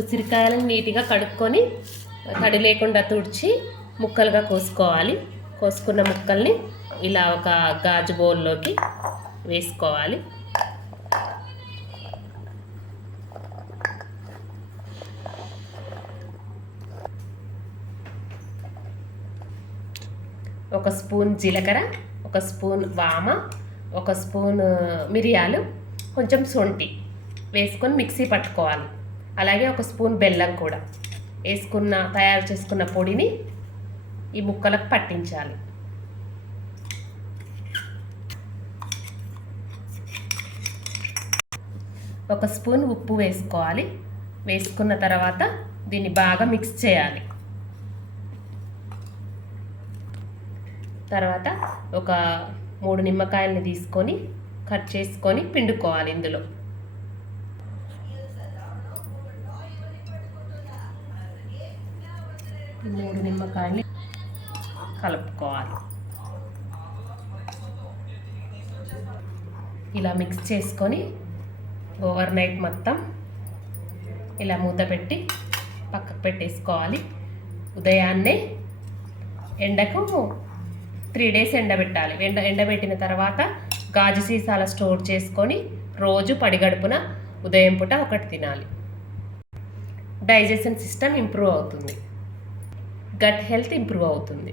ఉసిరికాయలను నీట్గా కడుక్కొని తడి లేకుండా తుడిచి ముక్కలుగా కోసుకోవాలి. కోసుకున్న ముక్కల్ని ఇలా ఒక గాజు బౌల్లోకి వేసుకోవాలి. ఒక స్పూన్ జీలకర్ర, ఒక స్పూన్ వామ, ఒక స్పూన్ మిరియాలు, కొంచెం శొంఠి వేసుకొని మిక్సీ పట్టుకోవాలి. అలాగే ఒక స్పూన్ బెల్లం కూడా తయారు చేసుకున్న పొడిని ఈ ముక్కలకు పట్టించాలి. ఒక స్పూన్ ఉప్పు వేసుకోవాలి. వేసుకున్న తర్వాత దీన్ని బాగా మిక్స్ చేయాలి. తర్వాత ఒక 3 నిమ్మకాయలని తీసుకొని కట్ చేసుకొని పిండుకోవాలి. ఇందులో ఈ 3 నిమ్మకాయలని కలుపుకోవాలి. ఇలా మిక్స్ చేసుకొని ఓవర్ నైట్ మొత్తం ఇలా మూత పెట్టి పక్కకు పెట్టేసుకోవాలి. ఉదయాన్నే ఎండకు 3 డేస్ ఎండబెట్టాలి. ఎండబెట్టిన తర్వాత గాజు సీసాల స్టోర్ చేసుకొని రోజు పడిగడుపున ఉదయం పూట ఒకటి తినాలి. డైజెషన్ సిస్టమ్ ఇంప్రూవ్ అవుతుంది. గట్ హెల్త్ ఇంప్రూవ్ అవుతుంది.